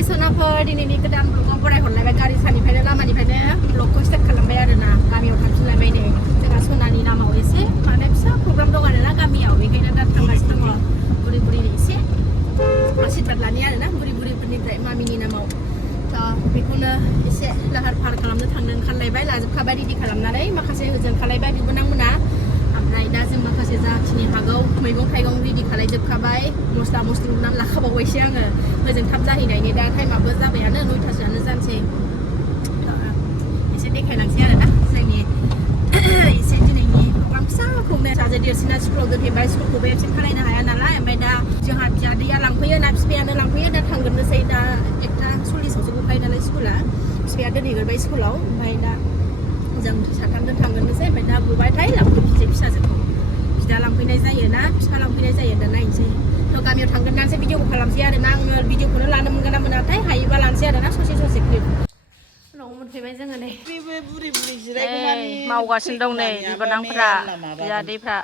हाय सोनाफोर दिनैनि गोदान ब्लगाव बरायहरलायबाय गारि सानिफ्रायनो लामानिफ्रायनो ब्लगखौ स्टार्ट खालामबाय आरोना गामियाव थांफिनलायबाय नै जोंहा सनानि नामाव एसे माने फिसा प्रग्राम दं आरोना गामियाव बेखायनो दा थांगासिनो दङ बुरि बुरिनि एसे आशीर्बाद लानि आरोना बुरि बुरिफोरनिफ्राय मामिनि नामाव बेखौनो एसे लाहार फाहार खालामनो थांनो ओंखारलायबाय लाजोबखाबाय रेडि खालामनानै माखासे होजों खालायबाय बिबोनांमोना ओमफ्राय दा जों माखासे जाखिनि हागौ मैगं थाइगं रेडि खालायजोबखाबाय मस्ला मस्लि उननानै लाखाबावबायसो आङो होजों थाब जाहैनायनि दा टाइमाबो जाबायानो 9थासोआनो जानोसै एसे देखायलांसै आरोना जोंनि एसे दिनैनि प्रग्राम फिसाखौ सासे देरसिना स्कुलाव दोनहैबाय स्कुलखौबो एबसेन्ट खालायनो हाया नालाय ओमफ्राय दा जोंहा बियादैया लांफैयो ना बिफायानो लांफैयो दा थांग्रोनोसै दा 1:40 गखायो नालाय स्कुला बिफाया दोनहैग्रोबाय स्कुलाव ओमफ्राय दा जों साथामजों थांग्रोनोसै ओमफ्राय दा गबायथाय लांफैफिनसै फिसाजोखौ बिदा लांफैनाय जायो ना बिफा लांफैनाय जायो दा नायनोसै थ' गामियाव थांगोन दानोसै भिडिअखौ खालामसै आरोना आङो भिडिअखौनो लानो मोनगोन ना मोनाथाय हायोबा लानोसै आरोना ससे ससे क्लिप उनाव मोनफैबाय जोङो नै बुरि बुरि जिरायगौमानि मावगासिनो दं नै बिबोनांफोरा बियादैफ्रा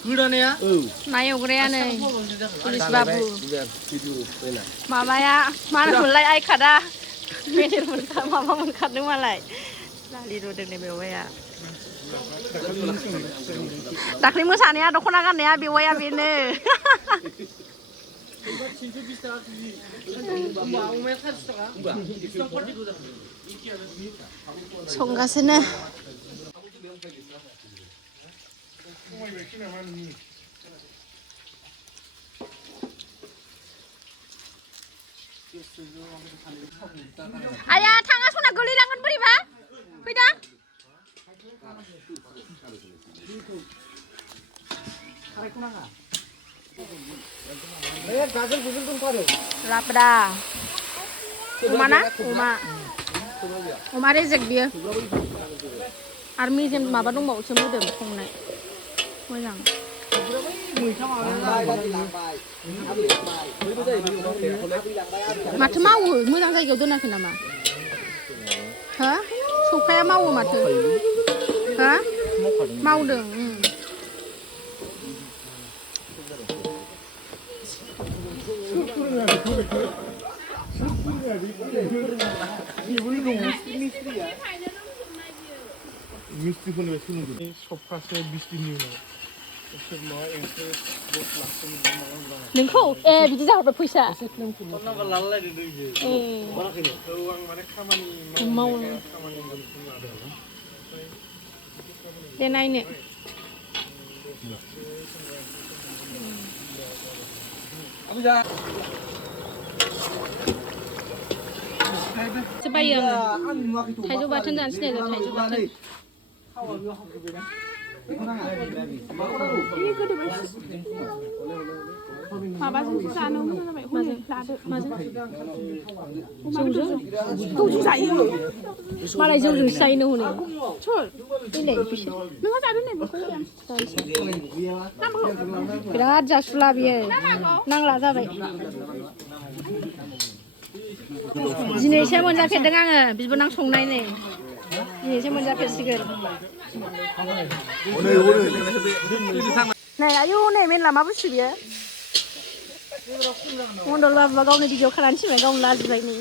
संदों ना एवग्राया नै पुलिस बाबु माबाया मा होनोमोनलाय आइखादा मेडेल माबा मोनखादों मालाय दालि रुदों नै बेवाया दाख्लै मोसानाया दख'ना गाननाया बेवाया बेनो संगासिनो आया थाङा सना गोलैलांगोन बोरैबा फैदा लाबदा अमा ना अमा रेजेक बियो आरो मेजेम माबा दंबावोसो मोदोम संनाय मोजां माथो मावो मोजां जायगायाव दोनाखै नामा हो सौखाया मावो माथो हो मावदों मिस्ट्रिफोरनो सोलोंदों सप्तासे 20 दिननि उनाव नोंखौ ए बिदि जाहरबाय फैसा दे नायनो बायो आङो थाइजौ बाथोन जानो सिनायदों थाइजौ बाथोन माबाजोंसो जानो मोजां जाबाय माजों लादो माजों जौजों जायो मालाय जौजोंसो जायो हनै देलाय बिसोर नोंहा जादो नै बेखौ बिराद जासुला बियो नांला जाबाय दिनैसो मोनजाफेरदों आङो बिबोनां संनाय नै दिनैसो मोनजाफेरसिगोन नै आयु नै मेरला मा बुस्थु बियो मन्दल बाबुआ गावनि भिडिअ खालामनो थिनबाय गावनो लाजिबाय नै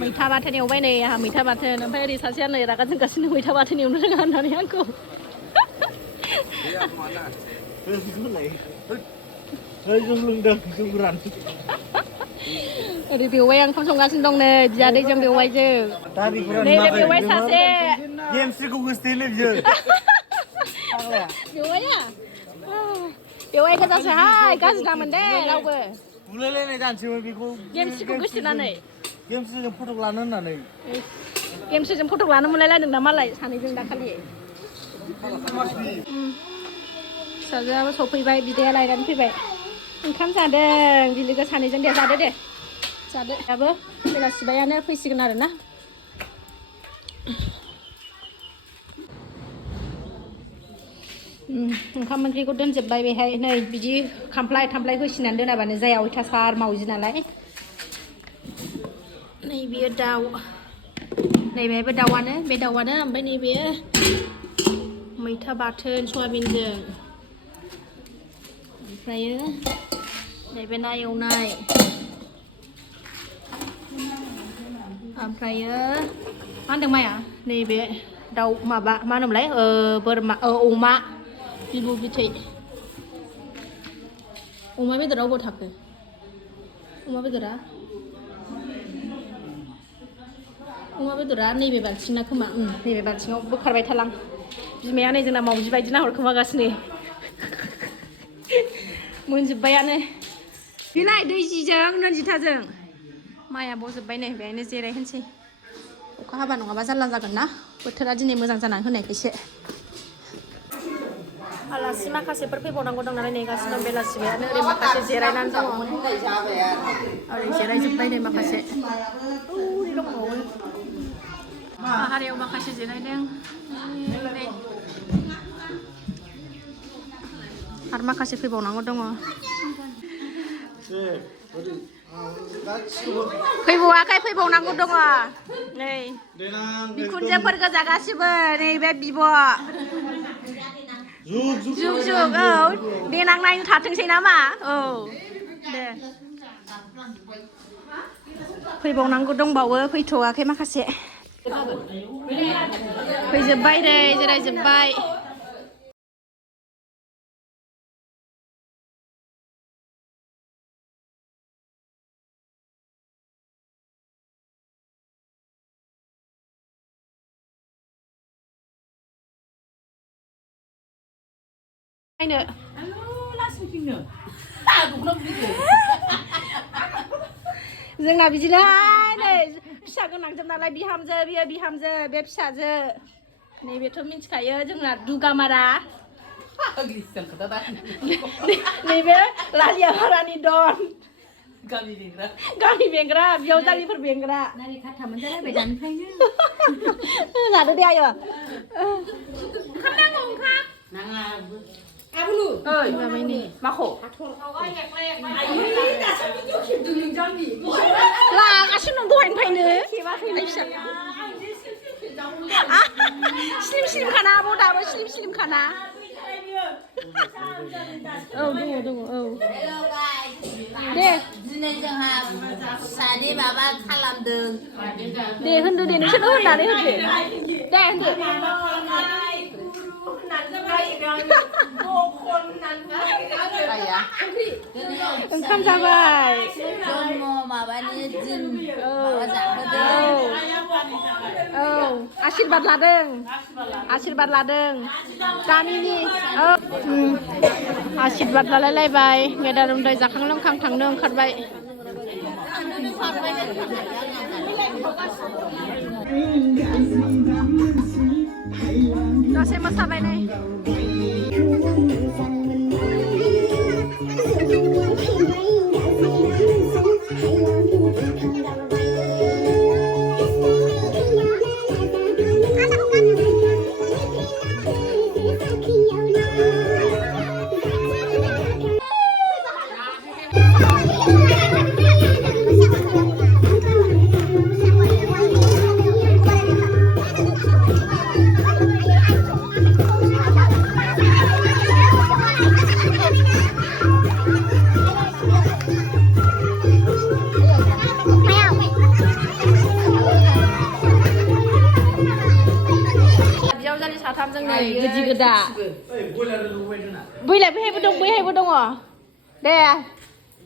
मैथा बाथोन एवबाय नै आंहा मैथा बाथोन ओमफ्राय ओरै सासेया नै रागा जोंगासिनो मैथा बाथोन एवनो रोङा होननानै आंखौ ओरै बेवाय ओंखाम संगासिनो दं नै बियादैजों बेवायजों नै बे बेवाय सासे गेमस्रिखौ होसथेयोलै बियो बेवाया बेवाय गोजासोहाय गाज्रि दामोन दे रावबो बुलायलायनाय जानोसैमोन बेखौ गेमस्रिखौ गोसोथोनानै गेमस्रिजों फट' लानो होननानै गेमस्रिजों फट' लानो मोनलायलायदों ना मालाय सानैजों दाखालि फिसाजोआबो सफैबाय बिदाया लायनानै फैबाय ओंखाम जादों बिलोगो सानैजों दे जादो दाबो बेलासिबायानो फैसिगोन आरोना ओंखाम ओंख्रिखौ दोनजोबबाय बेहाय नै बिदि खामफ्लाय थामफ्लाय होसिनानै दोनाबानो जाया अयथासार मावजि नालाय नैबे दाउ नैबेबो दाउआनो बे दाउआनो ओमफ्राय नैबे मैथा बाथोन सयाबिनजों ओमफ्रायो नैबे ना एवनाय ओमफ्रायो मा होनदों माया नैबे दाउ माबा मा होनोमोनलाय बोरमा अमा बिबु बिथै अमा बेदरा अबाव थाखो अमा बेदरा नैबे बाल्थिंना खोमा नैबे बाल्थिङाव बोखारबाय थालां बिमाया नै जोंना मावजि बायदि नाहरखोमागासिनो मोनजोब्बायानो बिलाय दैजिजों नन्जिथाजों माइआ बजोब्बाय नै बेहायनो जिरायहोनसै अखा हाबा नङाबा जारला जागोन ना बोथोरा दिनै मोजां जानानै होनायखायसो आलासि माखासेफोर फैबावनांगौ दं नालाय नेगासिनो दं बेलासिबायानो ओरै माखासे जिरायनानै दङ ओरै जिरायजोब्बाय नै माखासे ओरै दंबावो साहारायाव माखासे जिरायदों आरो माखासे फैबावनांगौ दङ फैबावाखै फैबावनांगौ दङ नै बिखुनजोफोर गोजा गासिबो नैबे बिब' जुग जुग औ देनां नायनो थाथोंसै नामा औ दे फैबावनांगौ दंबावो फैथ'वाखै माखासे फैजोब्बाय नै जिरायजोब्बाय नायनो जोंना बिदिनो नै फिसा गोनांजोब नालाय बिहामजो बियो बिहामजो बे फिसाजो नैबेथ' मिथिखायो जोंना दुगामारा नैबे लालियामारानि दन गामि बेंग्रा बियावजालिफोर बेंग्रा जादो दे आयो ओंखाम नांगौ Abulu. Ơi, mày nè, mà khổ. Là cái chuyện nó đuổi phải nữa. Slim slim khana, bố đào slim slim khana. Đúng. Hello guys. Đây. Hôm nay chúng ta Sadi Baba kalam đường. Đây hơn được nó sẽ hơn là đấy hơn được. Đây hơn được. ओंखाम जाबाय जन्म माबानि दिन माबा जाहोदों औ आशीर्बाद लादों गामिनि आशीर्बाद लालायलायबाय गेदेर उन्दै जाखां लोंखां थांनो ओंखारबाय दसे मोसाबाय नै गोजि गोदा बैहायबो दं दे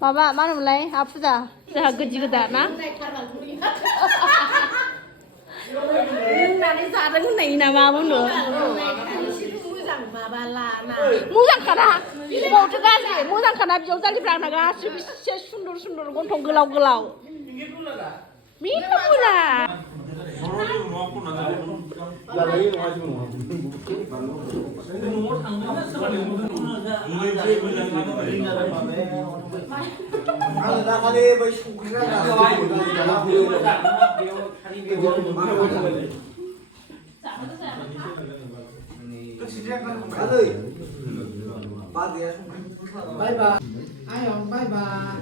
माबा मा होनोमोनलाय फुजा जोंहा गोजि गोदा ना लोंनानै जादों होननायनि नामा बुंनो मोजांखाना बबावथो गाज्रि मोजांखाना बिजावजालिफ्रा आंना गासिबो बेसे सुन्दर गन्थं गोलाव मेला बुला Bye bye. Ayong bye bye.